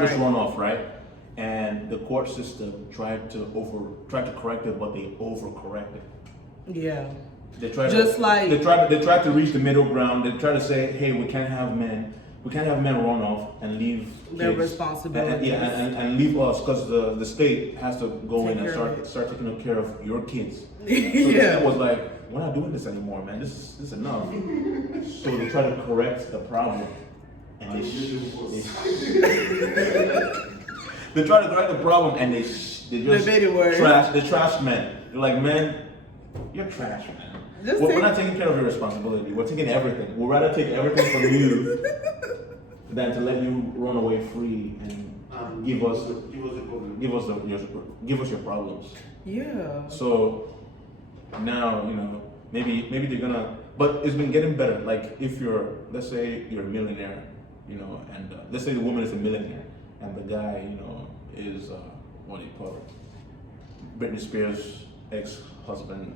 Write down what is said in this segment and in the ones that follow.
just run off, right? And the court system tried to correct it, but they overcorrected. Yeah. They tried they tried to reach the middle ground. They tried to say, hey, we can't have men run off and leave their kids. responsibilities. And leave us, because the state has to go in and start taking care of your kids. So it was like, we're not doing this anymore, man. This is enough. So they try to correct the problem, and they try to correct the problem, and they just trash men. They're like, man, you're trash, man. We're not taking care of your responsibility. We're taking everything. We'd rather take everything from you than to let you run away free and give us your problems. Yeah. So now, maybe they're gonna, but it's been getting better. Like, if let's say you're a millionaire, and let's say the woman is a millionaire and the guy, is what do you call it? Britney Spears' ex-husband,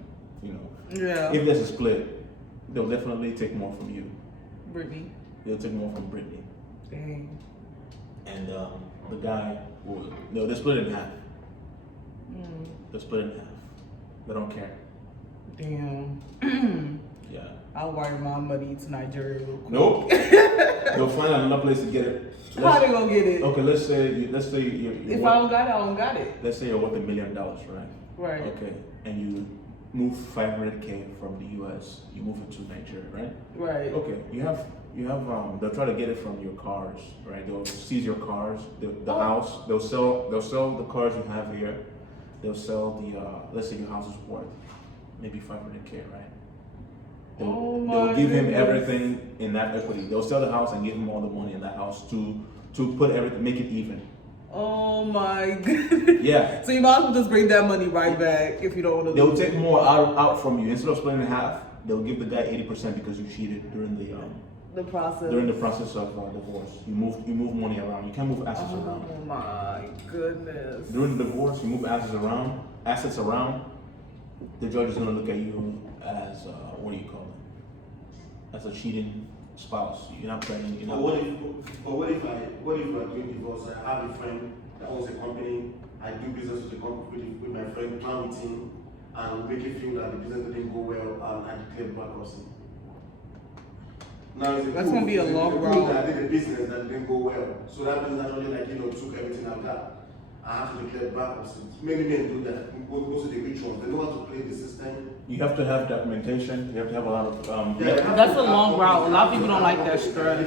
Yeah. If there's a split, they'll definitely take more from you. Britney. They'll take more from Britney. Dang. And the guy they'll split it in half. They'll split it in half. They don't care. Damn. Yeah. I'll wire my money to Nigeria real quick. Nope. They'll find another place to get it. How they gonna get it? Okay, let's say you're if I don't got it, I don't got it. Let's say you're worth $1 million, right? Right. Okay, and you move $500K from the US, you move it to Nigeria, right? Right. Okay, you have they'll try to get it from your cars, right? They'll seize your cars, the house. They'll sell the cars you have here. They'll sell let's say your house is worth maybe $500K, right? They'll give him everything in that equity. They'll sell the house and give him all the money in that house to put everything, make it even. Oh my goodness. Yeah. So you might as well just bring that money right back if you don't want to. They'll take more out from you. Instead of splitting in half, they'll give the guy 80% because you cheated during the process. During the process of divorce. You move money around. You can't move assets around. Oh my goodness. During the divorce, you move assets around. The judge is gonna look at you as what do you call it? As a cheating spouse. You're not planning. But what if I doing divorce? I have a friend that owns a company. I do business with the company with my friend, plan with him, and make it feel that the business didn't go well, and I declare bankruptcy. Now that's gonna be a long road. I did a business that didn't go well, so that business actually took everything I've got. I have to declare bankruptcy. Many men do that. Most of the rich ones, they know how to play the system. You have to have documentation. You have to have a lot of. That's a long route. A lot of people don't like that stress.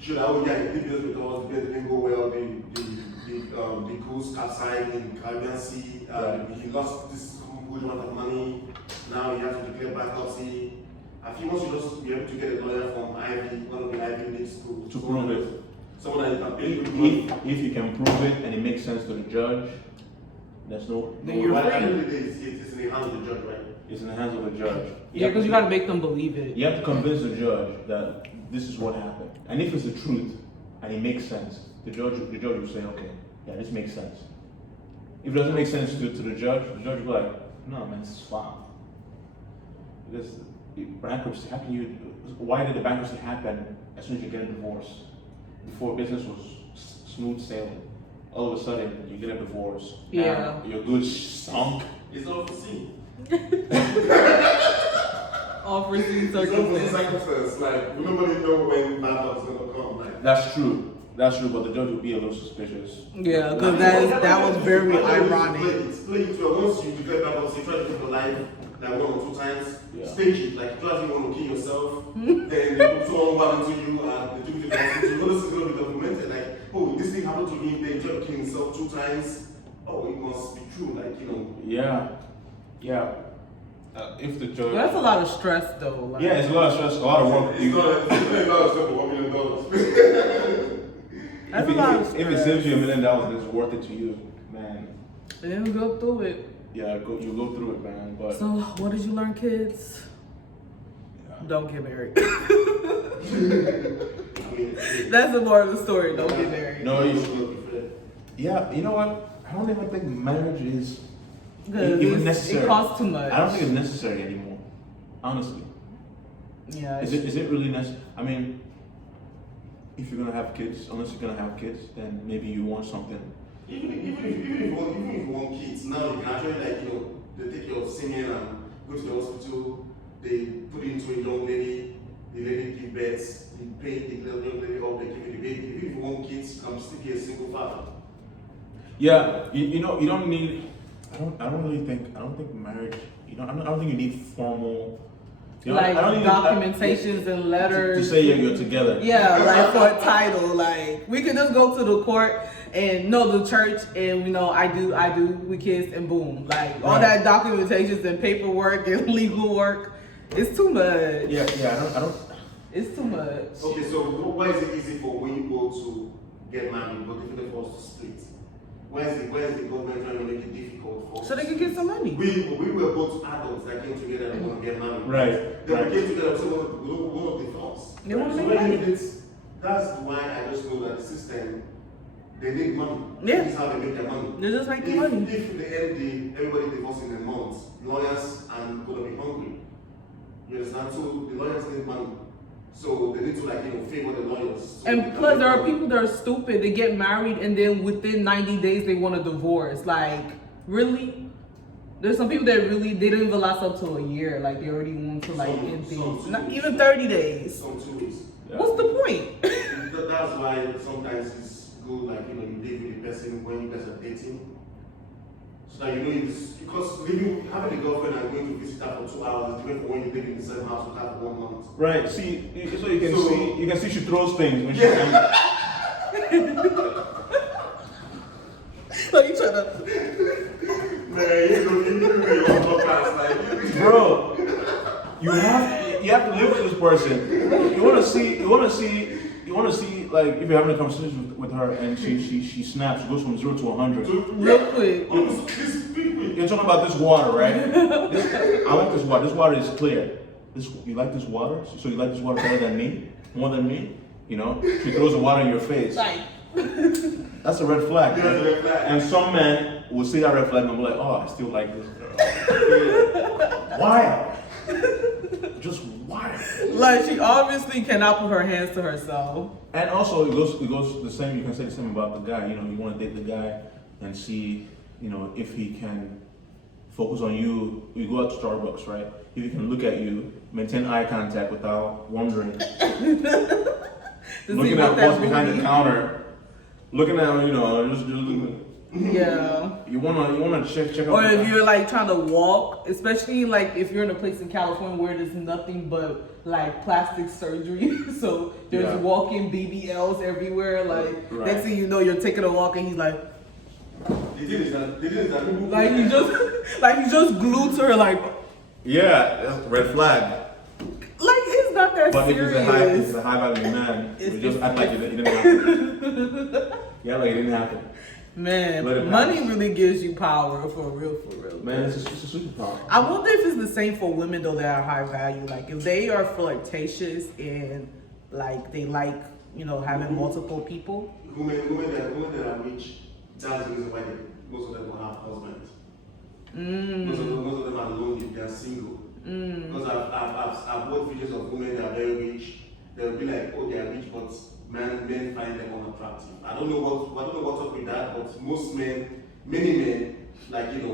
Should I? Oh yeah, he did business with us. The business didn't go well. The cruise capsized in the Caribbean Sea. He lost this huge amount of money. Now he has to declare bankruptcy. I think once you just be able to get a lawyer from Ivy, one of the Ivy Leagues to prove it. Someone that you can pay good money. If you can prove it and it makes sense to the judge, there's no. Then you're free. It's in the hands of the judge, right? It's in the hands of the judge. Yeah, because you got to make them believe it. You have to convince the judge that this is what happened, and if it's the truth and it makes sense, the judge will say, okay, yeah, this makes sense. If it doesn't make sense to the judge will be like, no, man, this is foul. Because bankruptcy, why did the bankruptcy happen as soon as you get a divorce? Before business was smooth sailing. All of a sudden, you get a divorce. Yeah. Now, your goods sunk. It's all foreseen. All foreseen It's all foreseen circumstances. circumstances. Like, we nobody know when bad luck's gonna come. Like, That's true, but the judge will be a little suspicious. Yeah, because that was very ironic. Play it well. Once you declare bankruptcy, you try to keep your life like 1 or 2 times. Yeah. Stage it, like you actually want to kill yourself, then they put someone into you and they took it to the hospital. This is going to be documented, like, oh, this thing happened to him, then he tried to kill himself 2 times. Oh, it must be true, like, Yeah. If the judge. That's a lot of stress, though. Like, Yeah, it's a lot of stress, a lot of work. It's not a lot of stuff for $1 million. That's a lot of stress. If it saves you $1 million, it's worth it to you, man. Then we go through it. Yeah, you go through it, man. But So, what did you learn, kids? Don't get married. That's the moral of the story. Don't get married. No, yeah, you know what? I don't even think marriage is Because necessary. it costs too much. I don't think it's necessary anymore. Honestly, Yeah. is it really necessary? I mean, if you're gonna have kids, unless you're gonna have kids, then maybe you want something. Even if you want kids, now you can actually they take your semen and go to the hospital, they put it into a young lady, the lady give birth, you pay the young lady up, they give you the baby. Even if you want kids, you can still be a single father. Yeah, you don't need. I don't think marriage. I don't think you need formal. Like documentations and letters to say you're together. Yeah, like for a title. Like we could just go to the court and the church and I do, we kiss and boom. Like all that documentations and paperwork and legal work, it's too much. Yeah, I don't. It's too much. Okay, so why is it easy for when you go to get married, but difficult for us to split? Where is the government trying to make it difficult for us? So they can get some money. We were both adults that came together and want to get married. Right. Then we came together and said we want to divorce. They want to So make money. that's why I just know that the system, they need money. Yeah. This is how they make their money. They're just making money. If at the end everybody divorcing in a month, lawyers are gonna be hungry. You understand? So the lawyers need money. So they need to favor the lawyers. So And plus, there are people that are stupid. They get married and then within 90 days they want a divorce. Like, really? There's some people that really they don't even last up to a year. Like they already want to end things. Not even 30 days. Some 2 weeks. Yeah. What's the point? That's why sometimes it's good you live with the person when you guys are dating. So that because having a girlfriend and going to visit her for 2 hours is different from when you live in the same house with her for 1 month. Right. See, so you can see she throws things when she's angry. Like you trying to. Man, you podcast Bro, you have to live with this person. You want to see like if you're having a conversation with her and she snaps, goes from 0 to 100 Real quick. You're talking about this water, right? I want this water. This water is clear. You like this water? So you like this water better than me? More than me? She throws the water in your face. Like. That's a red flag. Yeah, that's a red flag. And some men will see that red flag and be like, oh, I still like this girl. Wild. Just wild. Like she obviously cannot put her hands to herself. And also it goes the same, you can say the same about the guy. You want to date the guy and see, if he can focus on you. You go out to Starbucks, right? If he can look at you, maintain eye contact without wondering. Looking at what's behind the counter. Looking at just looking. Yeah. You wanna check out. Or if you're trying to walk, especially if you're in a place in California where there's nothing but plastic surgery, so there's walking BBLs everywhere. Next thing you know, you're taking a walk and he's like. The thing is that he just glued to her Yeah, that's a red flag. It's not that But serious. if it's a high value man, you just act like it didn't happen. Yeah, like it didn't happen. Man, money really gives you power for real. Man, it's a superpower. I wonder if it's the same for women though that are high value. If they are flirtatious and they having multiple people. Women that are rich, that's the reason why most of them don't have husbands. Most of them are lonely, they are single. Because I've watched videos of women that are very rich. They'll be like, oh, they are rich, but men find them unattractive. I don't know what's up with that, but many men,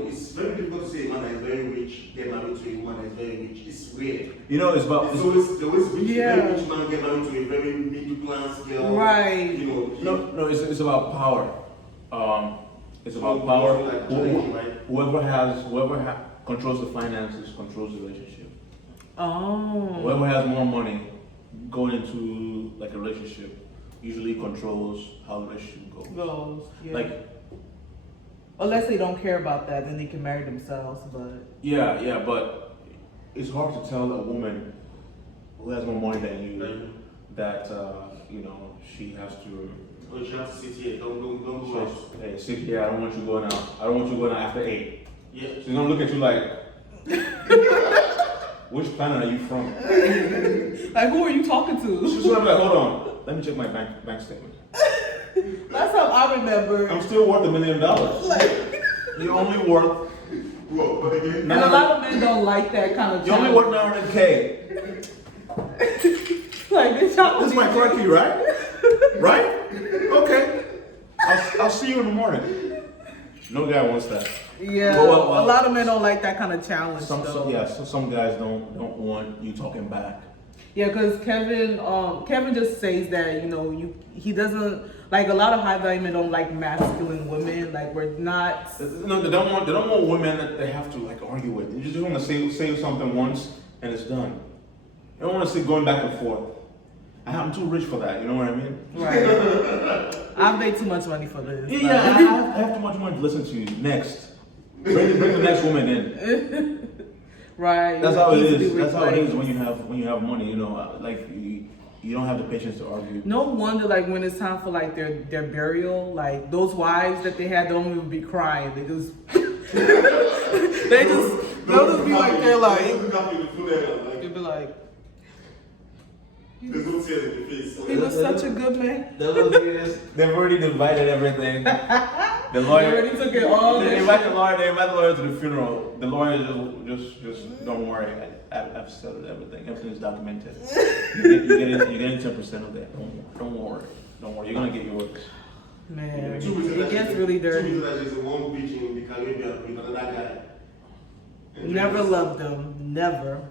it's very difficult to say a man that is very rich get married to a woman that is very rich. It's weird. It's about. It's always very rich man get married to a very middle class girl. Right. No, it's about power. It's about power. Whoever controls the finances controls the relationship. Oh. Whoever has more money going into a relationship usually controls how the relationship goes. Yeah. Unless they don't care about that, then they can marry themselves. But yeah, but it's hard to tell a woman who has more money than you that she has to. Oh, she has to sit here. Don't go out. Hey, sit here. I don't want you going out. I don't want you going out after 8. Yeah. She's gonna look at you like, which planet are you from? who are you talking to? She's gonna be like, hold on, let me check my bank statement. Last time I remember. I'm still worth $1 million. You're only worth. What again? And a lot of men don't like that kind of. You're only worth 900K. This This is my car key, right? Right? Okay. I'll see you in the morning. No guy wants that. Yeah, Well, a lot of men don't like that kind of challenge. Some guys don't want you talking back. Yeah, because Kevin just says that he doesn't like a lot of high value men don't like masculine women. Like we're not. No, they don't want women that they have to like argue with. You just want to say something once and it's done. You don't want to see going back and forth. I'm too rich for that. You know what I mean? Right. I've made too much money for this. Yeah, I have too much money to listen to you. Next, bring the next woman in. Right. That's how it is. That's how it is when you have money. Like you don't have the patience to argue. No wonder, like when it's time for like their burial, like those wives that they had don't even be crying. They just they'll just be like they're like they'll be like. There's no tears in the face. He was such a good man. They've already divided everything. The lawyer already took it all. They invite the lawyer to the funeral. The lawyer just don't worry. I've settled everything. Everything is documented. You're getting 10% of that. Don't worry. You're gonna get yours. Man, it gets really dirty. There's one beach in the Caribbean with another guy. Never loved them. Never.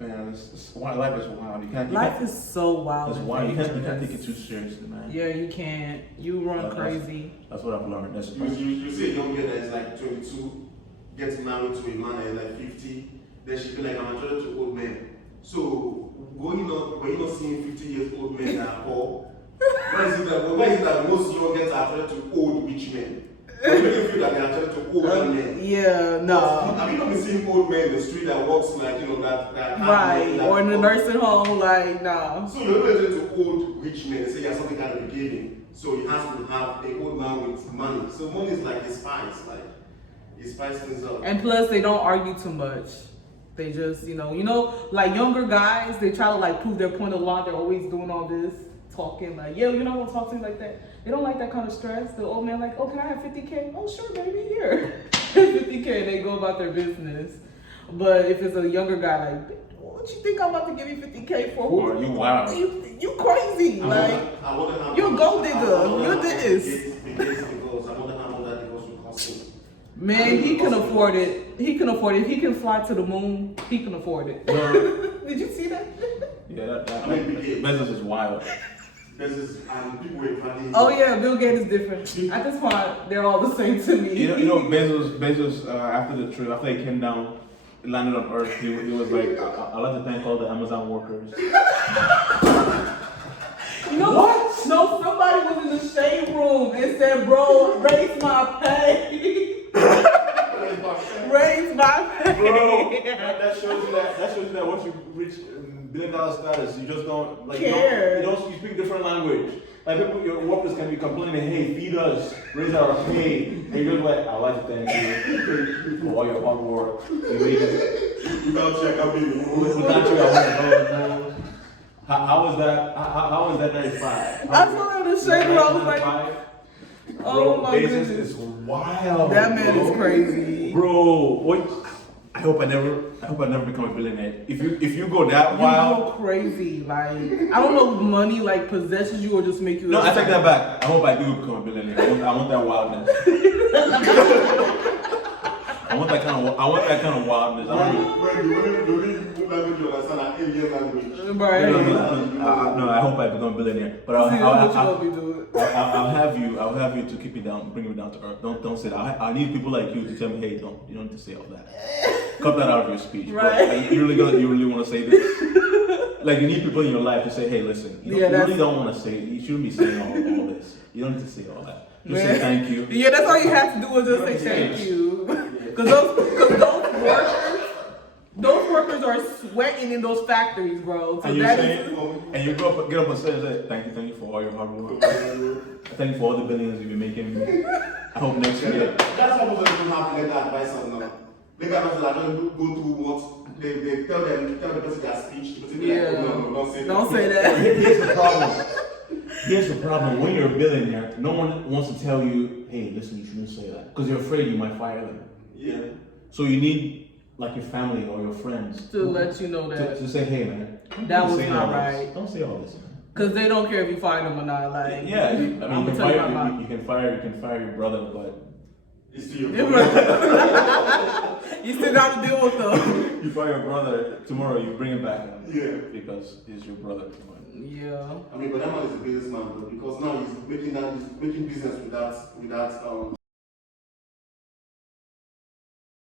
Man, life is wild. Life is so wild. It's wild. You can't take it too seriously, man. Yeah, you can't. You run crazy. That's what I've learned. You see a young girl that is like 22, gets married to a man that is like 50, then she be like, I'm attracted to old men. So, when you're not seeing 50 years old men that are poor, why is it that most young girls are attracted to old rich men? They really feel that they are attracted to older men. Yeah, no. Have you not been seeing old men in the street that walks like, that right, or in the nursing home, like, nah. So you're not attracted to old rich men and say you have something kind of giving. So you have to have an old man with money. So money is like a spice, it spices things up. And plus, they don't argue too much. They just, like younger guys, they try to like prove their point a lot. They're always doing all this, talking like, yeah, you know what, talk to me like that. They don't like that kind of stress. The old man like, oh, can I have 50K? Oh, sure, baby, here. 50K, they go about their business. But if it's a younger guy, like, what you think I'm about to give you 50K for? You wild. You crazy. You're a gold digger. You're this. I wonder how much that divorce will cost him. Man, he can afford it. He can afford it. If he can fly to the moon, he can afford it. Did you see that? Yeah, Bezos is wild. Oh yeah, Bill Gates is different. At this point, they're all the same to me. Bezos after the trip, after he came down, landed on Earth, he was like, I'd like to thank all the Amazon workers. You know what? No, somebody was in the shade room and said, bro, raise my pay. Raise my pay. Bro, that shows you that once you reach $1 billion status, you just don't care. You speak different language. Like people, your workers can be complaining, hey, feed us, raise our pay, and you're just like, I'd like to thank you for all your hard work. You made it. Without check, I mean, without you, I wouldn't. How is that? How is that 95? I saw that in the shade room. I was like, oh my goodness, is wild. That man is crazy, bro. What? I hope I never become a billionaire. If you go that wild, you go crazy. Like I don't know if money like possesses you or just make you. No, I take that back. I hope I do become a billionaire. I want that wildness. I want that kind of wildness. Right. No, I hope I become a billionaire. But I'll have you to keep me down, bring me down to earth. Don't say that. I need people like you to tell me, hey, you don't need to say all that. Cut that out of your speech. Right. You really want to say this? Like you need people in your life to say, hey, listen. You really don't want to say it. You shouldn't be saying all this. You don't need to say all that. Just say thank you. Yeah, that's all you have to do is just say thank you. Because those workers are sweating in those factories, bro. So and you get up and say, thank you for all your hard work. Thank you for all the billions you've been making. I hope next year. That's why most people have to get that advice on now. They got people that don't go through what they tell the person their speech. The person be like, oh, no, don't say that. Here's the problem. When you're a billionaire, no one wants to tell you, hey, listen, you shouldn't say that. Because you're afraid you might fire them. Yeah. So you need like your family or your friends to let you know that to say, hey man, that was not right. Don't say all this, man. Cause they don't care if you fire them or not. Like, Yeah, I mean, you I'ma can tell you fire about you can fire your brother, but It's still it. your problem. You still gotta deal with them. you fire your brother tomorrow, you bring him back. Yeah. Because he's your brother. Yeah. I mean, but that man is a businessman, though, because now he's making business with that